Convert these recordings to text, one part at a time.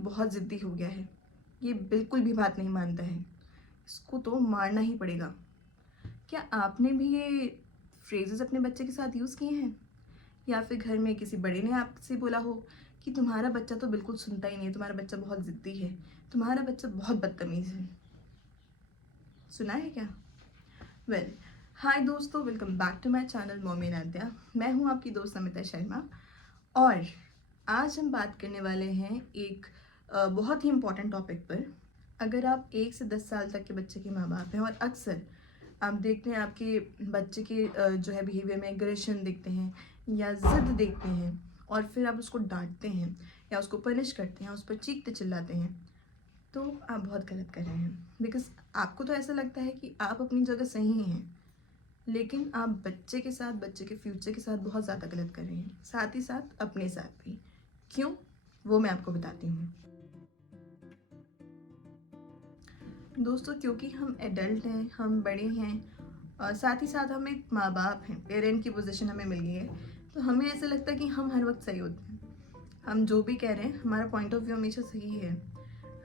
बहुत ज़िद्दी हो गया है, ये बिल्कुल भी बात नहीं मानता है, इसको तो मारना ही पड़ेगा। क्या आपने भी ये फ्रेजेस अपने बच्चे के साथ यूज़ किए हैं? या फिर घर में किसी बड़े ने आपसे बोला हो कि तुम्हारा बच्चा तो बिल्कुल सुनता ही नहीं है, तुम्हारा बच्चा बहुत ज़िद्दी है, तुम्हारा बच्चा बहुत बदतमीज़ है। सुना है क्या? वेल, हाय दोस्तों, welcome back to my channel mommy Nadya. मैं हूँ आपकी दोस्त अमिता शर्मा और आज हम बात करने वाले हैं एक बहुत ही इम्पॉर्टेंट टॉपिक पर। अगर आप 1 से 10 साल तक के बच्चे के माँ बाप हैं और अक्सर आप देखते हैं आपके बच्चे के जो है बिहेवियर में एग्रेशन देखते हैं या ज़िद देखते हैं और फिर आप उसको डांटते हैं या उसको पनिश करते हैं, उस पर चीखते चिल्लाते हैं, तो आप बहुत गलत कर रहे हैं। बिकॉज आपको तो ऐसा लगता है कि आप अपनी जगह सही हैं, लेकिन आप बच्चे के साथ, बच्चे के फ्यूचर के साथ बहुत ज़्यादा गलत कर रहे हैं, साथ ही साथ अपने साथ भी। क्यों? वो मैं आपको बताती हूँ। दोस्तों, क्योंकि हम एडल्ट हैं, हम बड़े हैं और साथ ही साथ हम एक माँ बाप हैं, पेरेंट की पोजीशन हमें मिल गई है, तो हमें ऐसा लगता है कि हम हर वक्त सही होते हैं। हम जो भी कह रहे हैं, हमारा पॉइंट ऑफ व्यू हमेशा सही है।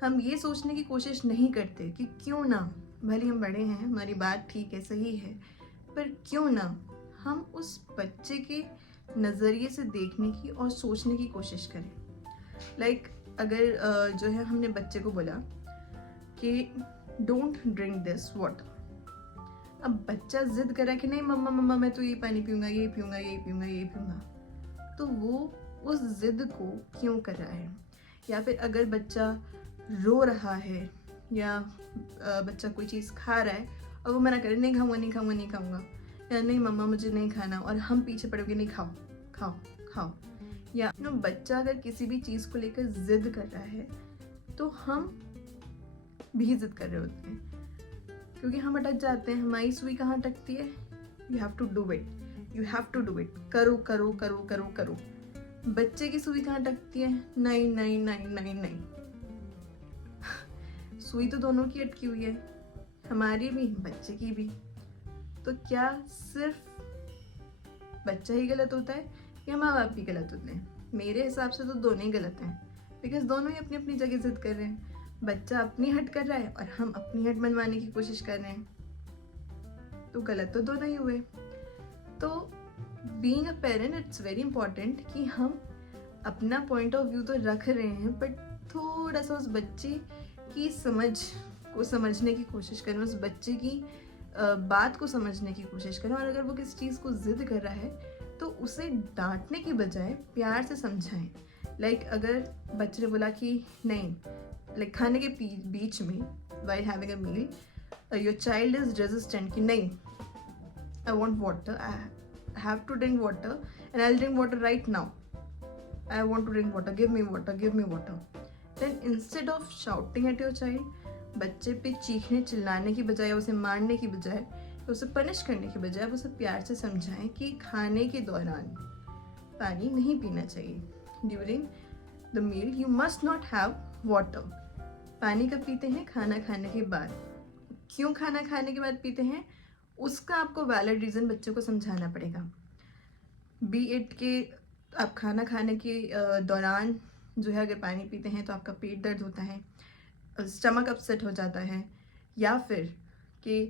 हम ये सोचने की कोशिश नहीं करते कि क्यों ना, भले हम बड़े हैं, हमारी बात ठीक है, सही है, पर क्यों ना हम उस बच्चे के नज़रिए से देखने की और सोचने की कोशिश करें। लाइक अगर जो है हमने बच्चे को बोला कि डोंट ड्रिंक दिस वाटर, अब बच्चा जिद कर रहा है कि नहीं मम्मा मम्मा मैं तो ये पानी पीऊँगा, ये पीऊँगा, ये पीऊँगा, ये पीऊँगा, तो वो उस जिद को क्यों कर रहा है? या फिर अगर बच्चा रो रहा है या बच्चा कोई चीज़ खा रहा है और वो मना करे, नहीं खाऊंगा, नहीं खाऊंगा, नहीं खाऊंगा, या नहीं मम्मा मुझे नहीं खाना, और हम पीछे पड़े होंगे, नहीं खाओ खाओ खाओ। या बच्चा अगर किसी भी चीज़ को लेकर जिद कर रहा है तो हम भी जिद कर रहे होते हैं, क्योंकि हम अटक जाते हैं। हमारी सुई कहाँ अटकती है? You have to do it, you have to do it, करो करो करो करो करो। बच्चे की सुई कहाँ अटकती है? नहीं नहीं नहीं नहीं नहीं। सुई तो दोनों की अटकी हुई है, हमारी भी, बच्चे की भी। तो क्या सिर्फ बच्चा ही गलत होता है या माँ बाप भी गलत होते हैं? मेरे हिसाब से तो दोनों ही गलत हैं, बिकॉज दोनों ही अपनी अपनी जगह जिद कर रहे हैं। बच्चा अपनी हट कर रहा है और हम अपनी हट बनवाने की कोशिश कर रहे हैं, तो गलत तो दोनों ही हुए। तो being a parent it's very important कि हम अपना पॉइंट ऑफ व्यू तो रख रहे हैं, बट थोड़ा सा उस बच्चे की समझ को समझने की कोशिश करें, उस बच्चे की बात को समझने की कोशिश करें। और अगर वो किसी चीज़ को जिद कर रहा है तो उसे डांटने की बजाय प्यार से समझाएं। लाइक अगर बच्चे ने बोला कि नहीं, लाइक खाने के बीच में while having a meal your child is resistant कि नहीं, I want water, I have to drink water and I will drink water right now, I want to drink water, give me water, give me water. Then instead of shouting at your child, बच्चे पे चीखने चिल्लाने की बजाय, उसे मारने की बजाय, उसे पनिश करने की बजाय, उसे प्यार से समझाएं कि खाने के दौरान पानी नहीं पीना चाहिए। During the meal you must not have water. पानी कब पीते हैं? खाना खाने के बाद। क्यों खाना खाने के बाद पीते हैं? उसका आपको वैलिड रीज़न बच्चे को समझाना पड़ेगा। बी इट के आप खाना खाने के दौरान जो है अगर पानी पीते हैं तो आपका पेट दर्द होता है, स्टमक अपसेट हो जाता है, या फिर कि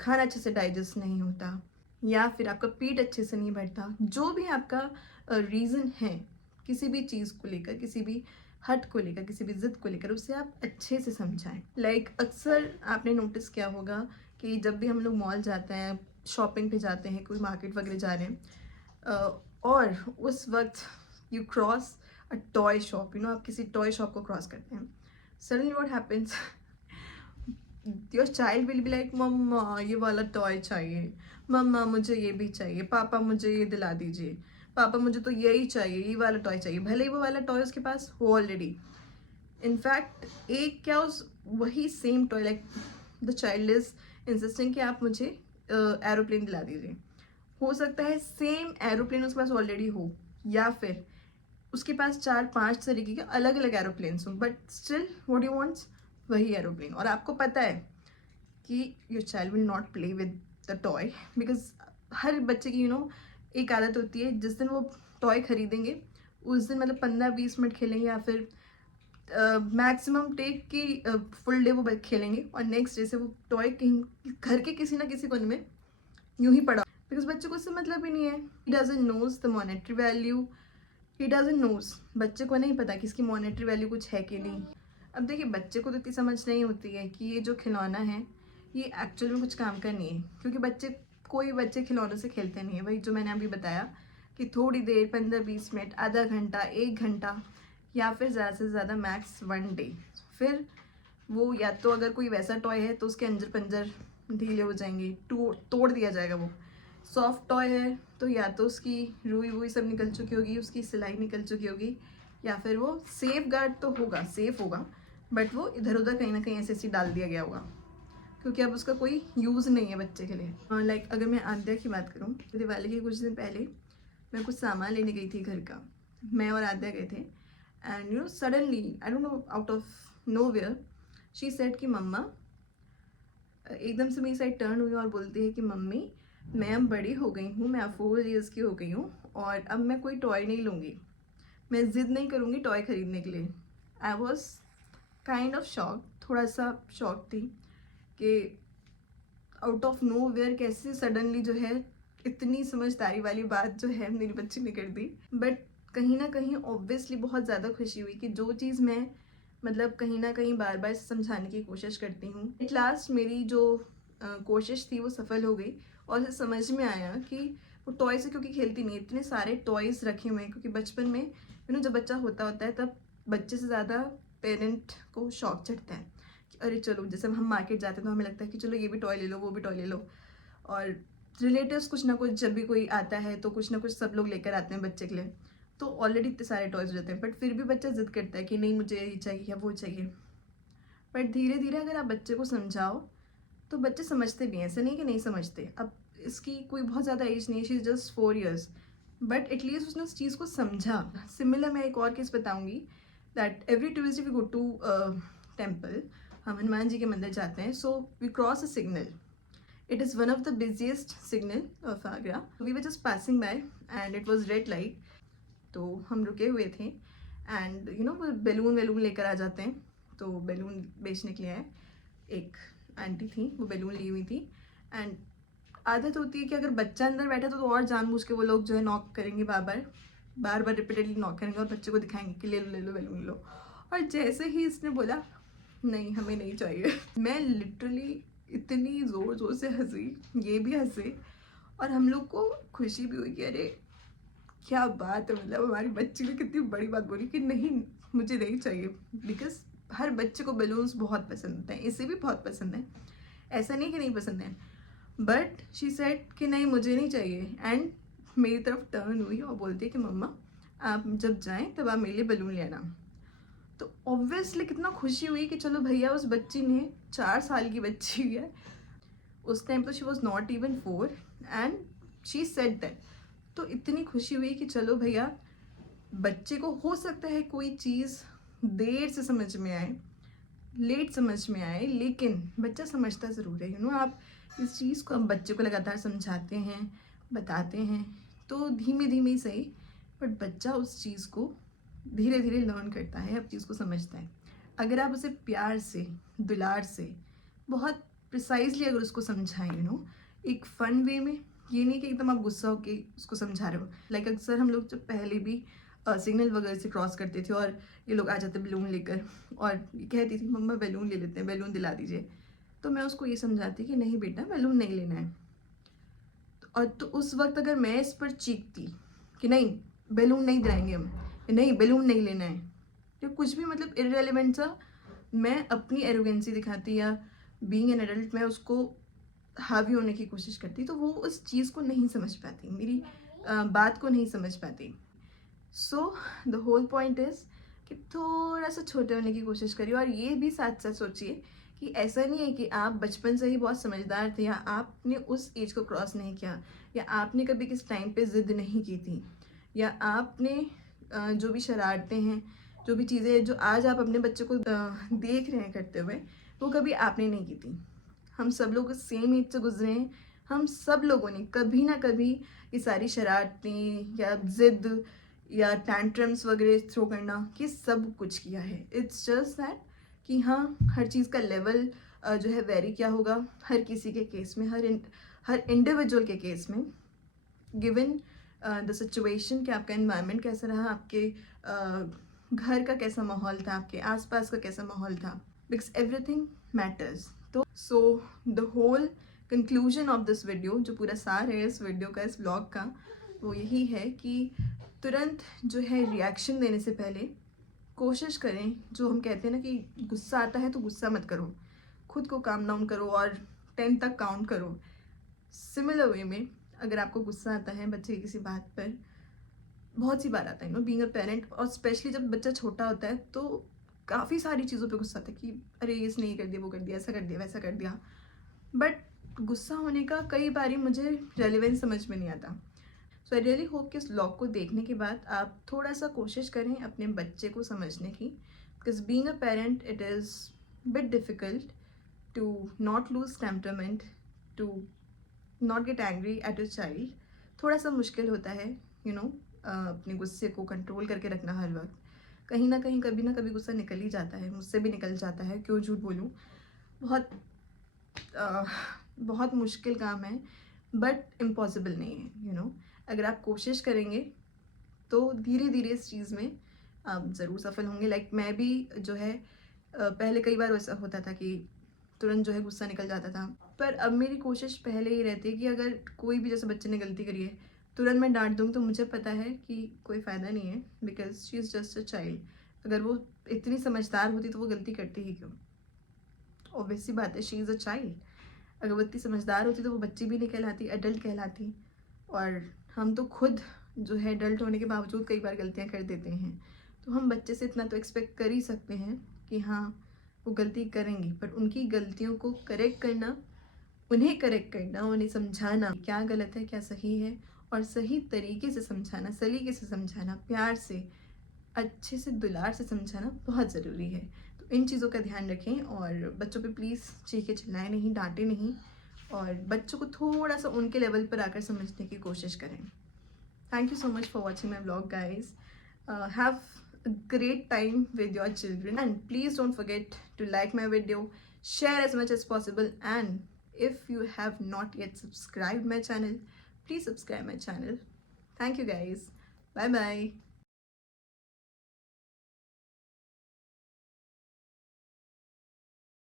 खाना अच्छे से डाइजेस्ट नहीं होता, या फिर आपका पेट अच्छे से नहीं भरता, जो भी आपका रीज़न है किसी भी चीज़ को लेकर, किसी भी हट को लेकर, किसी भी ज़िद को लेकर, उसे आप अच्छे से समझाएं। लाइक अक्सर आपने नोटिस किया होगा कि जब भी हम लोग मॉल जाते हैं, शॉपिंग पे जाते हैं, कोई मार्केट वगैरह जा रहे हैं और उस वक्त you cross a toy shop, आप किसी टॉय शॉप को क्रॉस करते हैं, suddenly what happens, your child will be like mumma ये वाला टॉय चाहिए, मम्मा मुझे ये भी चाहिए, पापा मुझे ये दिला दीजिए, पापा मुझे तो यही चाहिए, ये वाला टॉय चाहिए, भले ही वो वाला टॉय उसके पास हो ऑलरेडी। इनफैक्ट एक क्या उस वही same toy, like the child is insisting कि आप मुझे एरोप्लेन दिला दीजिए। हो सकता है सेम एरोप्लेन उसके पास ऑलरेडी हो, या फिर उसके पास 4-5 तरीके के अलग अलग एरोप्लेन्स हों, but still what you wants वही एरोप्लेन। और आपको पता है कि your child will not play with the toy, because हर बच्चे की एक आदत होती है, जिस दिन वो टॉय खरीदेंगे उस दिन मतलब 15-20 मिनट खेलेंगे या फिर मैक्सिमम टेक की फुल डे वो खेलेंगे और नेक्स्ट डे से वो टॉय कहीं घर के किसी ना किसी कोने में यूं ही पड़ा, बिकॉज बच्चे को उससे मतलब ही नहीं है. He doesn't knows the monetary value, he doesn't knows, बच्चे को नहीं पता कि इसकी मॉनेटरी वैल्यू कुछ है कि नहीं. अब देखिए बच्चे को तो इतनी समझ नहीं होती है कि ये जो खिलौना है ये एक्चुअल में कुछ काम का नहीं है, क्योंकि कोई बच्चे खिलौनों से खेलते नहीं है. वही जो मैंने अभी बताया कि थोड़ी देर 15-20 मिनट, आधा घंटा, 1 घंटा, या फिर ज़्यादा से ज़्यादा मैक्स 1 डे. फिर वो या तो अगर कोई वैसा टॉय है तो उसके अंजर पंजर ढीले हो जाएंगे, तोड़ दिया जाएगा. वो सॉफ्ट टॉय है तो या तो उसकी रुई वुई सब निकल चुकी होगी, उसकी सिलाई निकल चुकी होगी, या फिर वो सेफ गार्ड तो होगा, सेफ होगा, बट वो इधर उधर कहीं ना कहीं ऐसे ऐसे डाल दिया गया होगा, क्योंकि अब उसका कोई यूज़ नहीं है बच्चे के लिए. लाइक अगर मैं आद्या की बात करूँ, दिवाली के कुछ दिन पहले मैं कुछ सामान लेने गई थी घर का. मैं और आद्या गए थे and you know suddenly, I don't know, out of nowhere she said कि मम्मा, एकदम से मेरी साइड टर्न हुई और बोलती है कि मम्मी मैं अब बड़ी हो गई हूँ, मैं अब 4 years की हो गई हूँ और अब मैं कोई टॉय नहीं लूँगी, मैं ज़िद नहीं करूँगी टॉय ख़रीदने के लिए. I was kind of shock, थोड़ा सा शॉक थी कि आउट ऑफ नो वेयर कैसे सडनली जो है इतनी समझदारी वाली बात जो है मेरी बच्ची ने कर दी. बट कहीं ना कहीं ऑब्वियसली बहुत ज़्यादा खुशी हुई कि जो चीज़ मैं मतलब कहीं ना कहीं बार बार समझाने की कोशिश करती हूँ, एट लास्ट मेरी जो कोशिश थी वो सफल हो गई और उसे समझ में आया कि वो टॉय से क्योंकि खेलती नहीं, इतने सारे टॉयज़ रखे हुए हैं. क्योंकि बचपन में जब बच्चा होता है तब बच्चे से ज़्यादा पेरेंट को शौक चढ़ता है कि अरे चलो, जैसे हम मार्केट जाते हैं तो हमें लगता है कि चलो ये भी टॉय ले लो, वो भी टॉय ले लो. और रिलेटिव्स कुछ ना कुछ जब भी कोई आता है तो कुछ ना कुछ सब लोग लेकर आते हैं बच्चे के लिए, तो ऑलरेडी इतने सारे टॉयज़ हो जाते हैं. बट फिर भी बच्चा जिद करता है कि नहीं मुझे ये चाहिए या वो चाहिए. बट धीरे धीरे अगर आप बच्चे को समझाओ तो बच्चे समझते भी हैं, ऐसा नहीं कि नहीं समझते. अब इसकी कोई बहुत ज़्यादा एज नहीं है, she is just 4 years, but at least उसने उस चीज़ को समझा. सिमिलर मैं एक और केस बताऊंगी, that every Tuesday we go to temple, हम हनुमान जी के मंदिर जाते हैं. So we cross a signal, it is one of the busiest signal of Agra. We were just passing by and it was red light, तो हम रुके हुए थे एंड यू नो वो बैलून वैलून लेकर आ जाते हैं, तो बैलून बेचने के लिए आए. एक आंटी थी, वो बैलून ली हुई थी. एंड आदत होती है कि अगर बच्चा अंदर बैठा तो और जानबूझ के वो लोग जो है नॉक करेंगे, बार बार रिपीटेडली नॉक करेंगे और बच्चे को दिखाएंगे कि ले लो बैलून लो. और जैसे ही इसने बोला नहीं हमें नहीं चाहिए, मैं लिटरली इतनी ज़ोर ज़ोर से हंसी, ये भी हंसे और हम लोग को खुशी भी हुई कि अरे क्या बात है, मतलब हमारी बच्ची ने कितनी बड़ी बात बोली कि नहीं मुझे नहीं चाहिए. बिकॉज हर बच्चे को बैलून्स बहुत पसंद होते हैं, इसे भी बहुत पसंद है, ऐसा नहीं कि नहीं पसंद है. बट शी सेड कि नहीं मुझे नहीं चाहिए. एंड मेरी तरफ टर्न हुई और बोलती है कि मम्मा आप जब जाएं तब आप मेरे लिए बैलून लेना. तो ऑब्वियसली कितना खुशी हुई कि चलो भैया, उस बच्ची ने 4 साल की बच्ची हुई है, उस टाइम तो she was not even 4 and she said that. तो इतनी खुशी हुई कि चलो भैया, बच्चे को हो सकता है कोई चीज़ देर से समझ में आए, लेट समझ में आए, लेकिन बच्चा समझता ज़रूर है. आप इस चीज़ को हम बच्चे को लगातार समझाते हैं, बताते हैं, तो धीमे धीमे ही सही, बट बच्चा उस चीज़ को धीरे धीरे लर्न करता है, अब चीज़ को समझता है. अगर आप उसे प्यार से, दुलार से, बहुत प्रिसाइजली अगर उसको समझाएं, एक फ़न वे में, ये नहीं कि एकदम आप गुस्सा होके उसको समझा रहे हो. लाइक अक्सर हम लोग जब पहले भी सिग्नल वगैरह से क्रॉस करते थे और ये लोग आ जाते बैलून लेकर और कहती थी मम्मा बैलून ले लेते हैं, बैलून दिला दीजिए, तो मैं उसको ये समझाती कि नहीं बेटा बैलून नहीं लेना है. और तो उस वक्त अगर मैं इस पर चीखती कि नहीं बैलून नहीं दिलाएंगे हम, नहीं बैलून नहीं लेना है, तो कुछ भी मतलब इररेलेवेंट सा मैं अपनी एरोगेंसी दिखाती या बीइंग एन एडल्ट मैं उसको हावी होने की कोशिश करती, तो वो उस चीज़ को नहीं समझ पाती, मेरी बात को नहीं समझ पाती. So the whole point is कि थोड़ा सा छोटे होने की कोशिश करिए. और ये भी साथ साथ सोचिए कि ऐसा नहीं है कि आप बचपन से ही बहुत समझदार थे, या आपने उस एज को क्रॉस नहीं किया, या आपने कभी किस टाइम पे ज़िद नहीं की थी, या आपने जो भी शरारतें हैं, जो भी चीज़ें जो आज आप अपने बच्चे को देख रहे हैं करते हुए, वो कभी आपने नहीं की थी. हम सब लोग सेम एज से गुजरे हैं, हम सब लोगों ने कभी ना कभी ये सारी शरारतें या ज़िद या टैंट्रम्स वगैरह थ्रो करना, ये सब कुछ किया है। इट्स जस्ट दैट कि हाँ, हर चीज़ का लेवल जो है वेरी क्या होगा हर किसी के केस में, हर इंडिविजुअल के केस में, गिवन द सिचुएशन कि आपका एनवायरनमेंट कैसा रहा, आपके घर का कैसा माहौल था, आपके आसपास का कैसा माहौल था, बिकॉज एवरीथिंग मैटर्स। तो so the whole conclusion of this video, जो पूरा सार है इस वीडियो का, इस ब्लॉग का, वो यही है कि तुरंत जो है रिएक्शन देने से पहले कोशिश करें, जो हम कहते हैं ना कि गुस्सा आता है तो गुस्सा मत करो, खुद को काम डाउन करो और 10 तक काउंट करो। सिमिलर वे में अगर आपको गुस्सा आता है बच्चे की किसी बात पर, बहुत सी बार आता है बीइंग अ पेरेंट, और स्पेशली जब बच्चा छोटा होता है तो काफ़ी सारी चीज़ों पे गुस्सा आता है कि अरे इसने ये कर दिया, वो कर दिया, ऐसा कर दिया, वैसा कर दिया। बट गुस्सा होने का कई बारी मुझे रेलिवेंस समझ में नहीं आता। सो आई रियली होप कि इस व्लॉग को देखने के बाद आप थोड़ा सा कोशिश करें अपने बच्चे को समझने की, because being a parent it is bit difficult to not lose temperament, to not get angry at a child. थोड़ा सा मुश्किल होता है अपने गुस्से को कंट्रोल करके रखना हर वक्त। कहीं ना कहीं कभी ना कभी गुस्सा निकल ही जाता है, मुझसे भी निकल जाता है, क्यों झूठ बोलूँ। बहुत बहुत मुश्किल काम है, बट इम्पॉसिबल नहीं है। अगर आप कोशिश करेंगे तो धीरे धीरे इस चीज़ में आप ज़रूर सफल होंगे। लाइक मैं भी जो है पहले कई बार वैसा होता था कि तुरंत जो है गुस्सा निकल जाता था, पर अब मेरी कोशिश पहले ही रहती है कि अगर कोई भी जैसे बच्चे ने गलती करी है तुरंत मैं डांट दूँ तो मुझे पता है कि कोई फ़ायदा नहीं है, because she is just a child. अगर वो इतनी समझदार होती तो वो गलती करती ही क्यों? ऑब्वियसली बात है, शी इज़ अ चाइल्ड। अगर वो इतनी समझदार होती तो वो बच्ची भी नहीं कहलाती, एडल्ट कहलाती। और हम तो खुद जो है एडल्ट होने के बावजूद कई बार गलतियाँ कर देते हैं, तो हम बच्चे से इतना तो एक्सपेक्ट कर ही सकते हैं कि हाँ वो गलती करेंगी, पर उनकी गलतियों को करेक्ट करना, उन्हें करेक्ट करना, उन्हें समझाना क्या गलत है क्या सही है, और सही तरीके से समझाना, सलीके से समझाना, प्यार से, अच्छे से, दुलार से समझाना बहुत ज़रूरी है। तो इन चीज़ों का ध्यान रखें और बच्चों पे प्लीज़ चीखे चिल्लाएं नहीं, डांटें नहीं, और बच्चों को थोड़ा सा उनके लेवल पर आकर समझने की कोशिश करें। Thank you so much for watching my vlog, guys. Have a great time with your children, and please don't forget to like my video, share as much as possible, and if you have not yet subscribed my channel, please subscribe my channel. Thank you, guys. Bye bye.